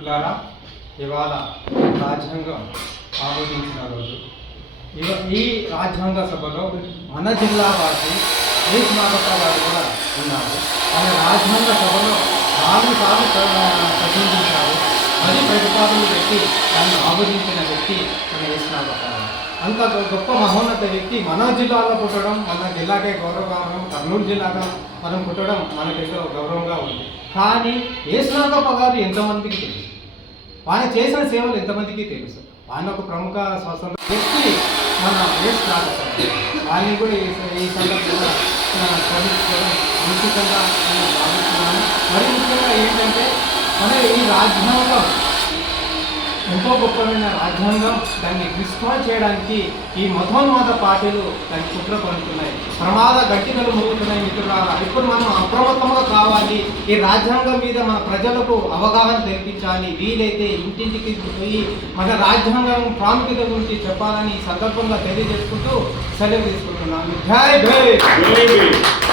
మిత్రులారా, ఇవాళ రాజ్యాంగం ఆమోదించిన రోజు. ఈ రాజ్యాంగ సభలో మన జిల్లా వాసి దేశ్ నాగప్ప గారు కూడా ఉన్నారు. ఆయన రాజ్యాంగ సభలో 4 సార్లు ప్రసంగించారు. 10 ప్రతిపాదనలు పెట్టి దాన్ని ఆమోదించిన వ్యక్తి మన దేశ్ నాగప్ప గారు. అంత గొప్ప మహోన్నత వ్యక్తి మన జిల్లాలో పుట్టడం, మన జిల్లాకే గౌరవకారణం. కర్నూలు జిల్లాగా మనం పుట్టడం మనకెంతో గౌరవంగా ఉంది. కానీ దేశ్ నాగప్ప గారు ఎంతమందికి తెలుసు? ఆయన చేసిన సేవలు ఎంతమందికి తెలుసు? ఆయన ఒక ప్రముఖ స్వతంత్ర వ్యక్తి మన దేశ్ నాగప్ప. ఆయన కూడా ఈ సందర్భంగా స్మరించుకోవడం ముఖ్యంగా నేను భావిస్తున్నాను. మరి ముఖ్యంగా ఏంటంటే మన ఈ రాజ్యాంగం ఎంతో గొప్పమైన రాజ్యాంగం, దాన్ని డిస్ట్రాయ్ చేయడానికి ఈ మతోన్మాద పార్టీలు దాన్ని కుట్ర పడుతున్నాయి. ప్రమాద గట్టికలు మోగుతున్నాయి. మిత్రులారా, ఇప్పుడు మనం అప్రమత్తంగా కావాలి. ఈ రాజ్యాంగం మీద మన ప్రజలకు అవగాహన తెప్పించాలి. వీలైతే ఇంటింటికి పోయి మన రాజ్యాంగం ప్రాముఖ్యత గురించి చెప్పాలని ఈ సందర్భంగా తెలియజేసుకుంటూ సెలవు తీసుకుంటున్నాను. జై జై.